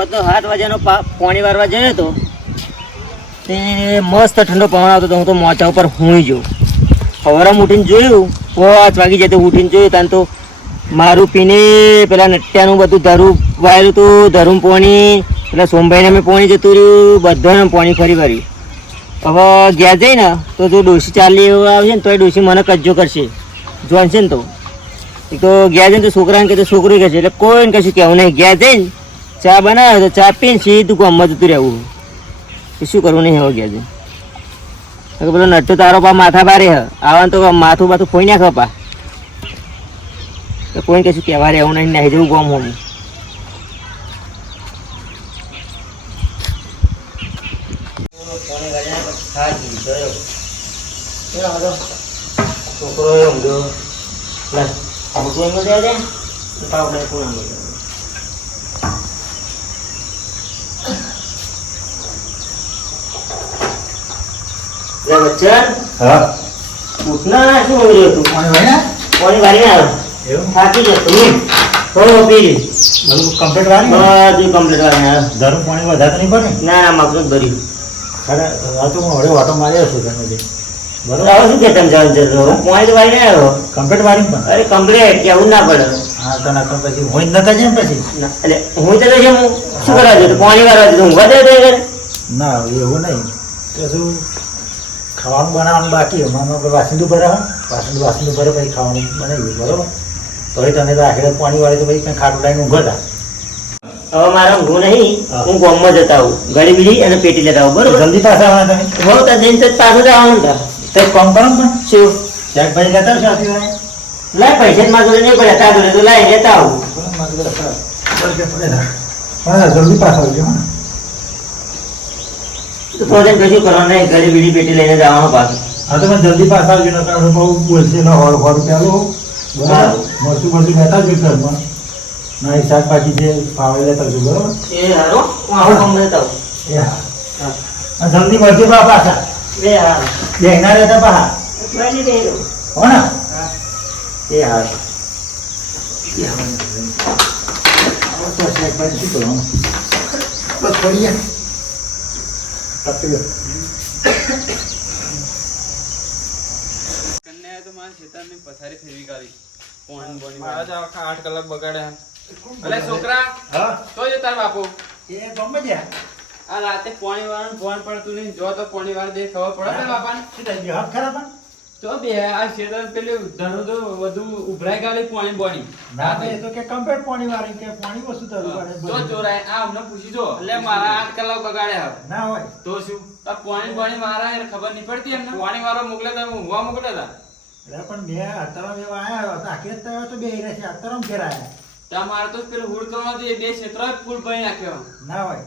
હોત 7 વાગ્યાનો પાણી વારવા જયો તો તે મસ્ત ઠંડો પવન આવતો તો હું તો મોચા ઉપર હુંઈ ગયો. સવારમાં ઉઠીને જોયું 5 વાગી જાય તો ઉઠીને જોયું તાન તો મારું પીને પેલા નટ્યાનું બધું ધરું વાયેલું હતું. ધરું પોણી પેલા સોમભાઈને અમે પોણી જતું રહ્યું, બધાને પોણી ફરી વર્યું. હવે ગયા જઈ ને તો જો ડોશી ચાલી એવું આવશે ને તો એ ડોશી મને કજ્જો કરશે જોનશે ને તો એક તો ગયા જઈને તો છોકરાને કહે તો છોકરી કહે છે એટલે કોઈને કશું કહેવું નહીં. ગયા જઈને ચા બનાવે તો ચા પીને સીધું ગામમાં જતું રહેવું. શું કરવું નહીં હવે ગયા જઈને પેલો નટ્ટો તારો પા માથા બારે હ આવવાનું તો માથું બાથું ખોઈ નાખે પા તો કોઈને કશું કહેવા રહેવું નહીં. નહીં જવું ગામ હોવું છોકરો ઊંધો બચ્ચન હા ઉઠના શું ઊંઘ્યું હતું? પાણી વાળી ના આવ્યો થાકી જતો થોડો પી બધું કમ્પ્લીટ વાળી બધું કમ્પ્લીટ વાળી આવ્યો. ધરું પાણી વધારે નહીં પડે? ના ના માપનું જ ભર્યું. ખરા આ તો હું હળે વાટો માર્યો છું તમે બરોબર. આવો શું કે તમે જવાનું જરૂર પાણી તો વાળી ના આવ્યો. કમ્પ્લીટ વાળી પણ અરે કમ્પ્લીટ કેવું ના પડે. હા તને તો પછી હોય જ નતા જેમ પછી એટલે હું તો છે હું શું કરવા જતો પાણી વાળવા જતો ઊંઘવા દે તો ના એવું નહીં તો શું ખાવાનું બનાવવાનું બાકી અમારે વાસંદું ભરાવે વાસંદું ભરે પછી ખાવાનું બનાવીએ બરોબર. તો એ તમે તો આખરે પાણી વાળી તો પછી કંઈ ખાટું લાઈને ઊંઘતા. હવે મારા ઊંઘું નહીં હું ગામમાં જતા આવું ગળી બીડી અને પેટી લેતા આવું બરોબર. જલ્દી પાછા આવવાના તમે હો તો જઈને તો પાછું જવાનું હતા તો એક કામ કરો ને પણ શું ચેક ભાઈ લેતા આવશો આપી વાળા લાય પૈસા માં જોડે નહીં પડે તાર જોડે તો લાય લેતા આવું. જલ્દી પાછા આવજો હા. તો થોડે કશું કરવાનું નહીં ગળી બીડી પેટી લઈને જવાનું પાછું. હા તો મને જલ્દી પાછા આવજો ને કારણ બહુ બોલશે ને સો રૂપિયા લો બરાબર. મરચું લેતા આવજો ઘરમાં ના એ શાકભાજી જે ભાવે લેતા આવજો બરાબર. એ હારો હું આવું કામ લેતા આવું. એ હા જલ્દી મળજો બા પાછા એ હારો બેહના રહેતા પાછા બની ગયેલો. હો ને એ હારો તો શાકભાજી શું કરવાનું બસ કરીએ તપી કન્યા તો મારા ખેતરની પથારી ફેરવી કાઢી. પોણી બોણી મારા જ આખા 8 કલાક બગાડ્યા. અલે છોકરા હા તો જો તાર બાપુ એ ગમે છે આ રાતે પોણી વાળાનું ફોન પડતું નહીં. જો તો પોણી વાળા દે ખબર પડે તાર બાપાને. શું થઈ ગયું હાથ ખરાબ તો બે આ ખેતર પેલું ધરું તો બધું ઉભરાઈ ગાળી પોણી બોણી. ના એ તો કે કમ્પ્લીટ પાણી વાળી કે પાણી વસ્તુ તરું તો પડે ચોરાય આ અમને પૂછી જો. એટલે મારા 8 કલાક બગાડ્યા હવે. ના હોય તો શું આ પોણી બોણી મારા યાર ખબર નહીં પડતી એમને. પોણી વાળો મોકલે તો ઊંઘવા મોકલે તા. એટલે પણ બે અતરમ એવા આયા હતા આખી જ તો બે રહે છે અતરમ ફેરાયા ત્યાં મારે તો પેલું હુડ કરવાથી બે ક્ષેત્ર ફૂલ ભરી નાખ્યો. ના હોય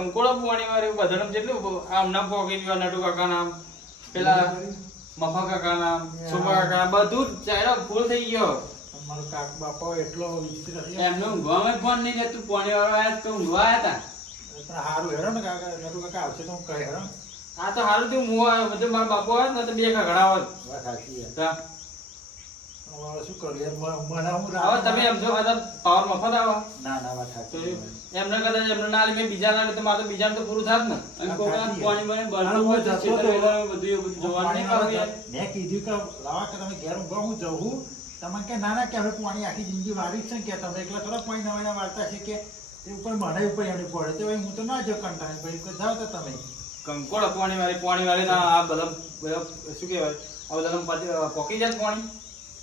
અંકોળો પોણી વાળી બધાને જેટલું આમ ના પોકી ગયો નટુ કાકા નામ પેલા મફા કાકા નામ સુમા કાકા નામ બધું ચાયરો ફૂલ થઈ ગયો. મારો કાક બાપો એટલો વિચિત્ર છે એમને ઊંઘવામાં ફોન નહીં જતું. પોણી વાળો આયા તો ઊંઘવા આવ્યા હતા. પણ હારું હેરો ને કાકા નટુ કાકા આવશે તો હું કહે હેરો આ તો હારું થયું હું બધું મારા બાપુ આવે ને તો બે ખગડા હોત. વાત સાચી છે તા. હવે શું કરું યાર મને હું હવે તમે એમ જો બધા પાવર મફત આવો ના ના વાત તો સાચી છે એમને કદાચ એમને ના લે મેં બીજા ના લે તો મારે તો બીજાને તો પૂરું થાત ને. અને કોકના પોણી બને બનવું હોય તો ક્ષેત્ર વેલા બધું એ બધું જોવાનું નહીં કરવું યાર. મેં કીધું કે લાવા કે તમે ઘેર ઊંઘો હું જવું તમે કે ના ના કે હવે પાણી આખી જિંદગી વાળી જ છે ને કે તમે એકલા થોડા પાણી નવાના વાળતા છે કે એ ઉપર મને ઉપર એની પડે તો હું તો ના જો કંટાળી ભાઈ કે જાઓ તો તમે કંકોડો પોણી વાળી ના આ બધા શું કહેવાય આ બધા પોકી જાય પોણી.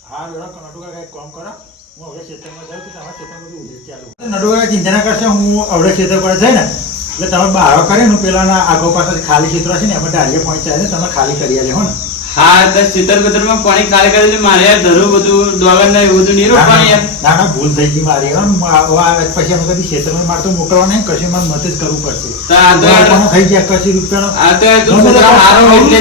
હા વેળા નટુકા કઈ કામ કરો હું હવે ક્ષેત્રમાં જાઉં તો તમારા ક્ષેત્રમાં બધું ઉજે ચાલુ નટુકા ચિંતા ના કરશો હું હવે ક્ષેત્ર પર જાય ને એટલે તમે બહાર કરે ને પેલાના આગો પાછળ ખાલી ક્ષેત્ર છે ને એમાં ડાળીએ પહોંચાય ને તમે ખાલી કરી આલે હો ને હા તો ક્ષેત્ર માં પાણી ખાલી કરેલી મારે યાર ધરું બધું ડોગર ને એવું બધું નીરું પાણી યાર. ના ના ભૂલ થઈ ગઈ મારી પછી અમે કદી ક્ષેત્રમાં મારે તો મોકલવા નહીં કશું મારે મત જ કરવું પડશે થઈ ગયા કશી રૂપિયાનો હારો એટલે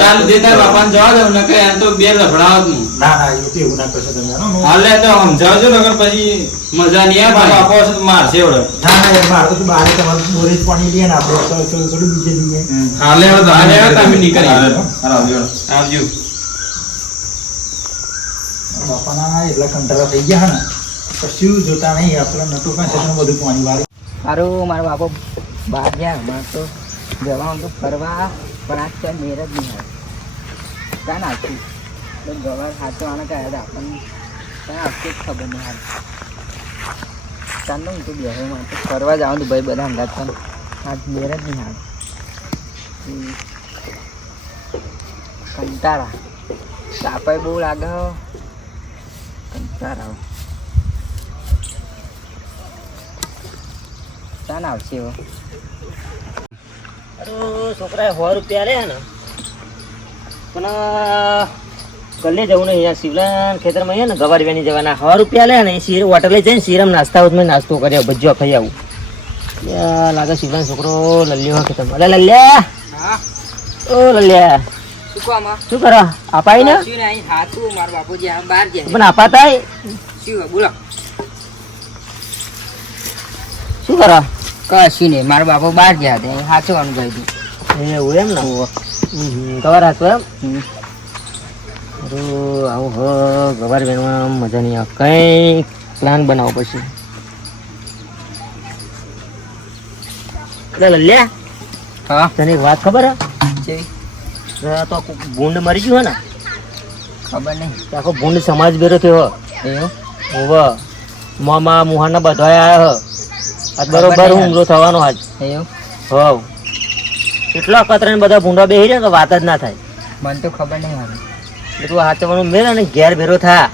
તાલ દેતા બાપાને જવા દઉં ને કે એમ તો બે લફડાવત હું. ના ના એવું તો એવું ના કરશો તમે હાલે તો સમજાવજો નગર પછી મજા નહીં આવે. બાપા હશે તો મારશે એવડે. ના ના મારે તો બહાર તમારું બોરેજ પાણી લઈએ ને આપણે થોડું બીજે લઈએ હાલે તમે નીકળી આવજો. બાપાના એટલા કંટાળા થઈ ગયા ને કશું જોતા નહીં આપણા નટુકા ક્ષેત્રમાં બધું પાણી વાળી સારું મારો બાપો બહાર ગયા હમણાં તો જવાનું તો ફરવા પણ આ ત્યાં મેર જ નહીં આવે ક્યાં નાખી તો ગવાર સાચો આને કહ્યા હતા આપણને ક્યાં આવશે જ ખબર નહીં હાલ ચાલો હું તો બેહો માં તો ફરવા જવાનું તો ભાઈ બધા અંદાજ પણ આ મેર જ નહીં આવે કંટાળા તાપાય બહુ લાગે કંટાળા ચાલ આવશે હવે અરે છોકરાએ 100 રૂપિયા લે ને પણ કલ્લે જવું નહીં યાર શિવલાન ખેતરમાં છે ને ગવાર વેની જવાના 100 રૂપિયા લે ને એ શીર હોટલે જઈને શીરમ નાસ્તા હોય મેં નાસ્તો કર્યો ભજીયો ખાઈ આવું યાર લાગે શિવલાન છોકરો લલ્યો ખેતરમાં અલે લલ્યા હા ઓ લલ્યા શું કહો આમાં શું કરો આપાઈ ને શું નહીં હાથું મારા બાપુજી આમ બહાર ગયા પણ આપાતાય શું બોલો શું કરો કશું નહીં મારા બાપુ બહાર ગયા હતા અહીં હાચવાનું ગયું હતું એવું એમ ને ગવાર હતો એમ આવું હ ગવાર વેણવા મજા નહીં આવે કંઈક પ્લાન બનાવો પછી એટલે લલ્યા હા તને એક વાત ખબર છે હે તો ભૂંડ મરી ગયું હે ને ખબર નહીં તો આખો ભૂંડ સમાજ બેરો થયો એવું હોવ મોમાં મુહાના બધા આવ્યા હ આજ બરોબર હુમલો થવાનો આજ એવું હોવ એટલા કતરાને બધા ભૂંડા બેહી રહ્યા તો વાત જ ના થાય મને તો ખબર નહીં હાલ એટલું હાચવાનું મેળ અને ઘેર ભેરો થા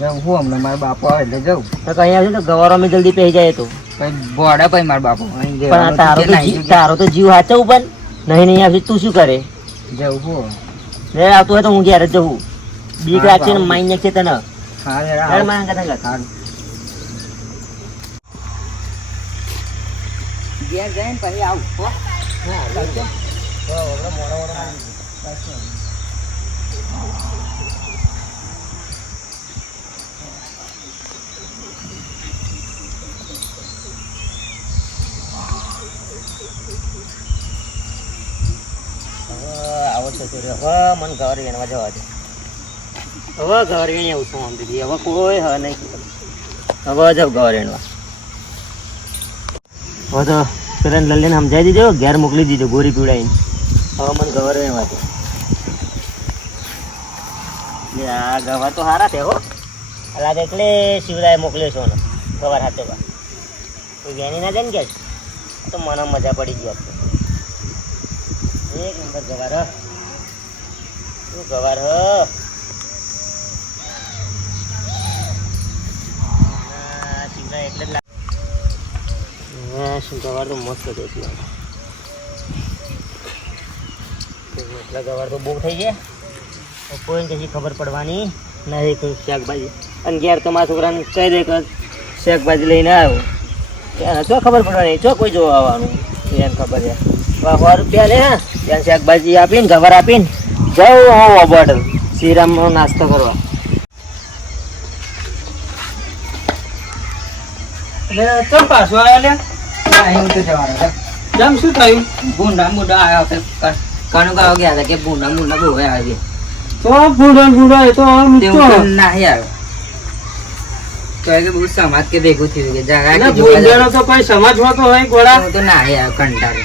જાઉં હું હમણાં મારા બાપુ આવે એટલે જાઉં તો કઈ આવશે તો ગવારોમાં જલ્દી પહેરી જાય તો પછી બોડા પછી મારા બાપુ અહીં પણ આ તારો તો જીવ હાચવું પણ નહીં આવશે તું શું કરે જવું હું રે આવતું હોય તો હું ઘેર જ જવું બીક રાખશે ને માઈ નાખશે તને હા હેડ માં કથા કર ઘેર જઈને પછી આવું હો આવો છો હવે મને ઘર વેણવા જવા દે હવે ઘર વેણી આવું છું આમ દીદી હવે કોઈ હ નહીં હવે જાવ ઘર વેણવા હવે તો પેલા લલ્લીને સમજાવી દીધો ઘેર મોકલી દીધો ગોરી પીવડાવીને હવે મને ઘર વેણવા દે આ ગવાર તો સારા છે હો લાગે એટલે શિવરાએ મોકલ્યો છો ને ગવાર હાથે કોઈ વેણી ના જાય ને કે તો મને મજા પડી ગઈ એક નંબર ગવાર હ શું ગવાર હ શિવરા એટલે જ શું ગવાર તો મસ્ત છે એટલા ગવાર તો બહુ થઈ ગયા કોઈને કશી ખબર પડવાની નહીં કોઈ શાકભાજી અને ઘેર તો મારા છોકરાને કહી દે કે શાકભાજી લઈને આવ્યો ત્યાં ચો ખબર પડવાની ચો કોઈ જોવા આવવાનું એને ખબર છે 100 રૂપિયા લે ત્યાં શાકભાજી આપીને ગવાર આપીને જાઉં હું બોટલ શ્રીરામનો નાસ્તો કરવા ચમ પાછો આવ્યા લે અહીં તો જવાનું છે કેમ શું થયું ભૂંડા મુંડા આવ્યા હતા કણું ગાવ ગયા હતા કે ભૂંડા મુંડા બહુ આવી તો ભૂંડા એ તો આમ તેવું તો નહીં આવ્યો તો એ કે બહુ સમાજ કે ભેગું થયું કે જગા કે ભૂંડાનો તો કોઈ સમાજ હોતો હોય ગોળા હું તો ના આવ્યો કંટાળો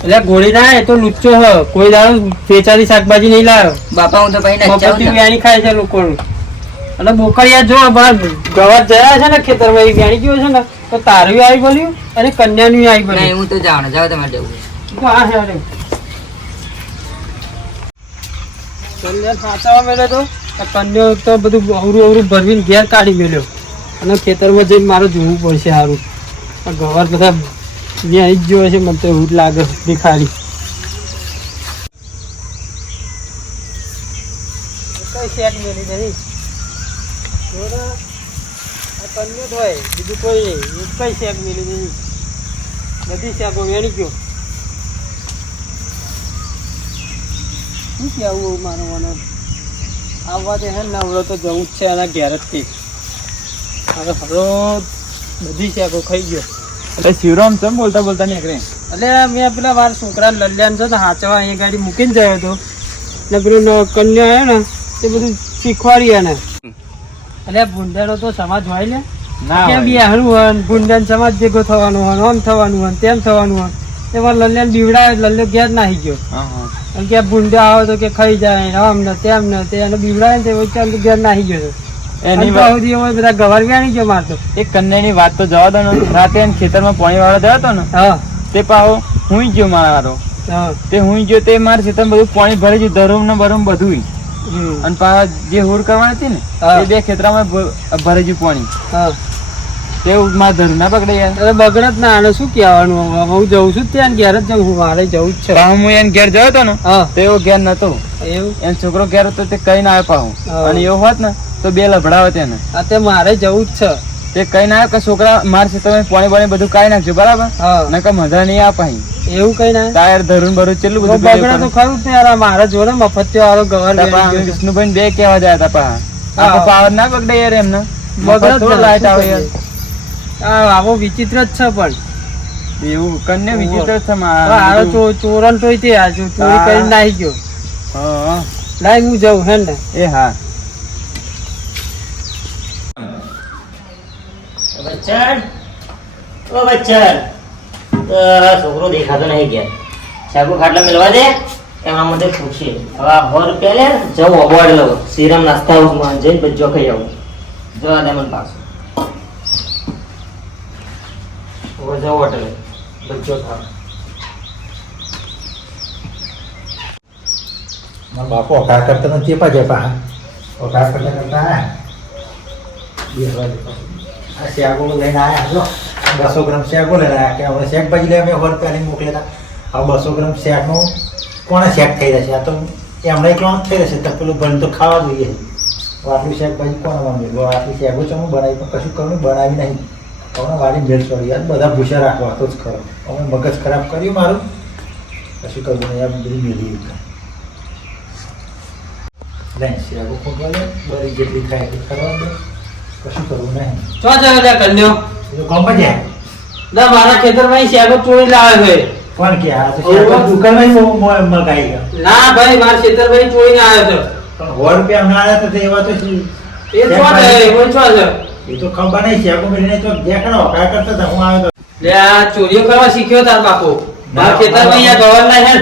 એટલે ગોળી ના એ તો લુચ્ચો હ કોઈ દાડો વેચાતી શાકભાજી નહીં લાવ્યો બાપા હું તો પછી મફતી નચાવું વ્યાણી ખાય છે લોકોનું એટલે બોકડિયા જો બહાર ગવાર જયા છે ને ખેતરમાં એ વ્યાણી ગયો છે ને તો તારું આવી બોલ્યું અને કન્યાનું આવી બોલ્યું નહીં હું તો જવાનું જાવ તમારે જવું તો આ છે અરે કન્યા સાચવવા મેળ્યો તો આ કન્યા તો બધું અવરું અવરું ભરવીને ઘેર કાઢી મેળ્યો અને ખેતરમાં જઈને મારે જોવું પડશે સારું આ ગવાર બધા વ્યાણી જ જોવે છે મને તો એવું જ લાગે ભિખારી કઈ શેક મેળી નહીં આ કન્યો જ હોય બીજું કોઈ નહીં એક કઈ શેક મેળી નહીં બધી શેકો વેણી ગયો શું કહેવું મારો મને આવવા દે હે ને આવડો તો જવું જ છે એના ઘેર જ થી હવે હરો બધી શેકો ખાઈ ગયો એટલે શિવરામ ચમ બોલતા બોલતા નીકળે એટલે મેં પેલા મારા છોકરા લલ્યાન છે ને હાચવા અહીંયા ગાડી મૂકીને ગયો હતો ને પેલું કન્યા હે ને તે બધું શીખવાડી એને એટલે ભૂંડણો તો સમાજ હોય ને ના કેમ હોય. બિહારનું હોય ને ભૂંડણ સમાજ ભેગો થવાનું હોય ને આમ થવાનું હોય ને તેમ થવાનું હોય એમાં લલ્યાને બીવડાવે લલ્યો ઘેર નાહી ગયો હા, હા. અને કે ભૂંડા આવે તો કે ખાઈ જાય ને આમ ને તેમ ને તેને બીવડાવે ને તે વચ્ચે આમ તો ઘેર નાહી ગયો એની અને તો સુધી અમે બધા ગવાર વ્યાણી ગયો મારતો એ કન્યાની વાત તો જવા દો ને. રાતે એને ખેતરમાં પાણી વાળા ગયો હતો ને હા તે પાહો હુંય ગયો મારો. હા તે હુંય ગયો તે મારા ખેતરમાં બધું પાણી ભરી ગયું ધરૂમ ને બરૂમ બધું. હમ. અને પાછા જે હોર કરવાની હતી ને હા. એ 2 ખેતરામાં ભરી ગયું પાણી. હા તે મારા ધરું ના પકડે યાર. અરે બગડત ના આને શું કહેવાનું હવે હું જઉં છું ત્યાં ઘેર જ જઉં છું મારે જવું જ છે પાછો હું એને ઘેર ગયો હતો ને હા તો એવો ઘેર નતો. એવું એનો છોકરો ઘેર હતો તે કઈ ના આવ્યો પાછું. હા. અને એવો હોત ને તો 2 લભડાવત એને. આ તે મારે જવું જ છે તે કઈ ના આવ્યો કે છોકરા મારશે તમે પાણી પાણી બધું કાઢી નાખજો બરાબર. હા નકર મજા નહીં આ પાહી. એવું કઈ ના ટાયર ધરું ને ભરું કેટલું બધું બગડે તો ખરું જ ને યાર મારે જોડે મફત્યો વાળો ગવાર તાપા અમે વેરી ગયો છે. વિષ્ણુભાઈ 2 કહેવા જાય હતા પાહા. હા. આખો પાવર ના બગડે યાર એમને. બગડે જ થોડો ને, લાઈટ શું આવે કરીએ? યાર. આ આવો વિચિત્ર જ છે પણ એવું કન્યા વિચિત્ર છે પણ હારો ચોરણ તોય તે આ ચોરી હા. કરીને નાહી ગયો હા, લાય હું જઉં હે ને એ હા. બચ્ચન ઓ બચ્ચન છોકરો દેખાતો નહીં ગયા ચાકુ ખાટલા મિલવા દે એમાં મને પૂછીએ હવે આ 100 રૂપિયા લે જવું અબોર્ડ લઉં શ્રીરામ નાસ્તા હાઉસમાં જઈને બચ્ચો ખાઈ આવું જવા દે મને પાછું હવે જવું હોટલે બચ્ચો ખાવ મારા બાપો ઓકાર કરતા નથી ચેપા ચેપા ઓકાર કરતા કરતા આ શેગો લઈને આવ્યા જો 200 ગ્રામ શેગો લઈને આવ્યા કે હવે શાકભાજી લઈ અમે 100 રૂપિયાની મોકલેલા હવે 200 ગ્રામ શેકનું કોણે શેક થઈ રહેશે આ તો એમણે એકલો થઈ રહેશે તો પેલું ભણ તો ખાવા જોઈએ આટલું શાકભાજી કોને માંગે આટલી શેગો ચમું બનાવી પણ કશું કરવું બનાવી નહીં હવે વાળી મેળ ચડી યાર બધા ભૂસા રાખવા તો જ ખરો અમે મગજ ખરાબ કર્યું મારું કશું કરવું નહીં યાર બધી મેળવી નહીં શેગો ખોટવા લે બરી જેટલી ખાય એટલી કરવા દે કશું કરવું નહીં ચો જાવ લે કન્યો એ તો ગમે છે ના મારા ખેતરમાં શેગો ચોરી લાવે છે કોણ કે આ તો શેગો દુકાનમાં મગાઈ ગયા ના ભાઈ મારા ખેતરમાં ચોરીને આવ્યો છે પણ 100 રૂપિયા હમણાં આવ્યા તો તે એવા તો એ ચો જાય એ ચો છે એ તો ખબર નહીં શેગો મેળવીને તો દેખાડો ઓકાર કરતા હતા હું આવ્યો લે આ ચોરીઓ કરવા શીખ્યો તાર બાપો મારા ખેતરમાં અહીંયા ગવર ના હે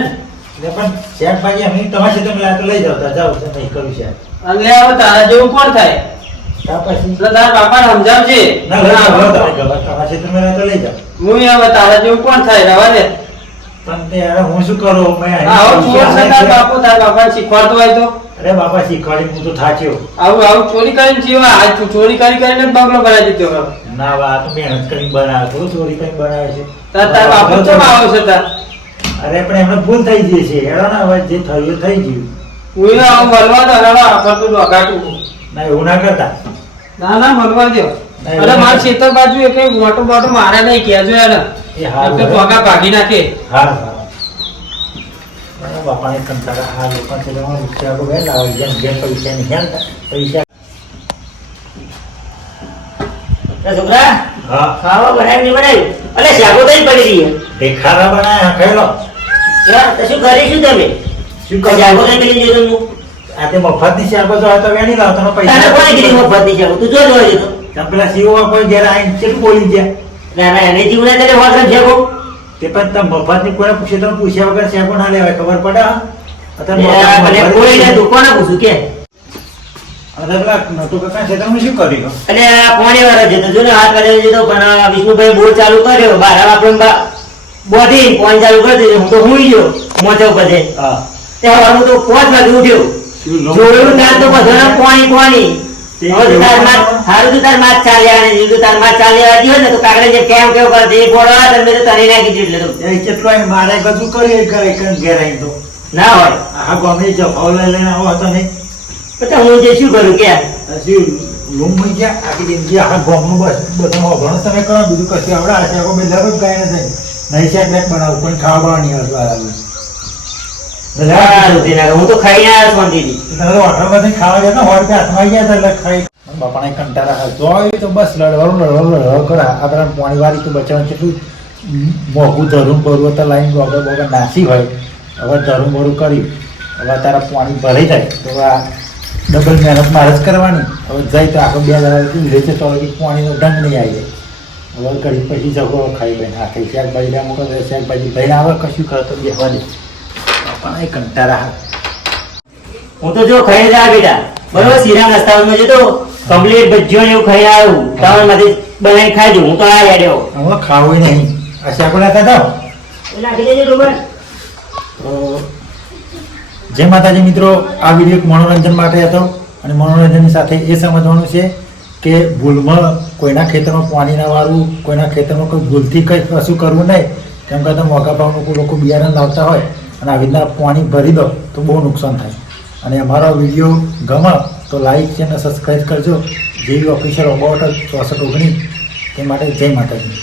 તો પણ શાકભાજી અમે તમારા ક્ષેત્રમાં તો લઈ જાવ જાવ છે નહીં કર્યું છે અને લે હવે તારા જેવું કોણ થાય ત્યાં પછી એટલે તારા બાપાને સમજાવજે ના લઈ જાવ તમારા ક્ષેત્રમાં તો લઈ જાવ હું હવે તારા જેવું કોણ થાય રવા દે પણ તે હવે હું શું કરું મેં આવો ચોર છે તાર બાપુ તાર બાપાને શીખવાડતો હોય તો અરે બાપા શીખવાડી હું તો થાચ્યો આવું ચોરી કરીને જીવા આ ચોરી કરીને જ બંગલો બનાવી દીધો હવે. ના બા આ તો મહેનત કરીને બનાવે તો ચોરી કરીને બનાવે છે તાર બાપુ ચમ આવો છે તાર અરે પણ એમને ભૂલ થઈ ગઈ છે હેડો ને હવે જે થયું એ થઈ ગયું હું આવું મળવા દો રવા ફરતું અગાટું ના એવું ના કરતા ના ના મળવા દો ના, અરે મારા ખેતર બાજુ એક મોટો મોટો મારે નહીં કહેજો એને એ હારું તો ટોકા કાઢી નાખે હા બાપાને કંટાળા આ લોકો છે તમારે રિક્ષા પર બેઠા હોય જેમ જેમ પૈસા નહીં હેલતા પૈસા છોકરા હા ખાવા બનાવી નહીં બનાવ્યું અલે શાકો તો પડી રહી દેખાડા બનાયા ખાઈ લો તો શું કરીશું તમે શું શાકો કહ્યું નહીં કરી જતો આ તે મફતની શાકો તો આ તો વેણી લાવતો તને પૈસા કોને કીધી મફત ની શાકો તું જો જોવા જતો તમે પેલા સીઓ કોઈ ઘેર આવીને કેટલું બોલી ગયા ના ના એને જીવને તને હોટ શાકો તે પણ તમે મફતની કોઈને પૂછે તમે પૂછ્યા વગર શાકો ના લેવાય ખબર પડે હા? મને કોઈને તું કોને પૂછું કે અને પેલા નટુ કાકા છે તમે શું કર્યું અને આ પોણી વાળો જતો જો ને હાથ કાઢી દીધો પણ આ વિષ્ણુભાઈ બોર ચાલુ કર્યો બહાર આપણે બોધી પોણી ચાલુ કરી દીધું હું તો હુઈ ગયો મોઢા ઉપર જઈને હા તે હવે હું તો 5 વાગે ઉઠ્યો જોયું ત્યાં તો બધાના પોણી પોણી હવે તો તાર માર હારું તો તાર માર ચાલ્યા ને જીવ તાર માર ચાલ્યા ગયો ને તો કાગડે જે કેમ કેમ કરે તે બોડવા તમે તો તને નાખી દીધું એટલે એ કેટલો અહીં મારે બધું કર્યું એ કરે કે ઘેર આવીને તો તો ના હોય આ ગમે જફાવ લઈને આવો તમે પછી હું જે શું કરું કે હજી રૂમ માં ગયા આખી જિંદગી આખા ગામનું બસ બધા અભણ તમે કરો બીજું કશું આવડે આ શાકો મેલા જ ગાય નથી નહીં શાક બેક બનાવું પણ ખાવા બાવાની સારું થી નાખે. હું તો ખાઈને આવ્યો શાંતિથી હોટલમાંથી ખાવા જતા હોય હાથમાં ગયા હતા એટલે ખાઈ બાપાને કંટાળા જોયું તો બસ લડવાનું કરે આપણે પાણી વાળી તો બચાવવાનું કેટલું મોંઘું ધરું ભરવું તો લાઈન વગર વગર નાસી હોય હવે ધરું ભરું કર્યું હવે તારા પાણી ભરાઈ જાય તો આ ડબલ મહેનત મારે જ કરવાની. હવે જાય તો આખો 2 દાડા લેશે તો હવે પાણીનો ઢંગ નહીં આવી જાય. હવે ઘડી પછી જગો ખાઈ બેન હાથે શાકભાજી ડામો કરે શાકભાજી ભાઈ આવે કશું કરતો બેસવા દે પણ એ કંટાળા હા. હું તો જો ખાઈ જા બેટા બરોબર શ્રીરામ રસ્તામાં જતો કમ્પ્લીટ ભજીયો ને એવું ખાઈ આવ્યું ટાઉનમાંથી બનાવી ખાઈ જઉં હું તો આ યાડ્યો હવે ખાવું નહીં આ શાકો નાખતા જાઓ. નાખી દેજો ડોબર. તો જય માતાજી મિત્રો, આ વિડીયો એક મનોરંજન માટે હતો અને મનોરંજનની સાથે એ સમજવાનું છે કે ભૂલમાં કોઈના ખેતરમાં પાણી ના વાળવું, કોઈના ખેતરમાં કોઈ ભૂલથી કંઈ કશું કરવું નહીં. કેમ કે મોંઘા ભાવનું લોકો બિયારણ લાવતા હોય અને આવી રીતના પાણી ભરી દો તો બહુ નુકસાન થાય. અને અમારો વિડીયો ગમે તો લાઈક છે અને સબસ્ક્રાઈબ કરજો. જેવી ઓફિશિયલ અબાઉટ 6419 તે માટે જય માતાજી.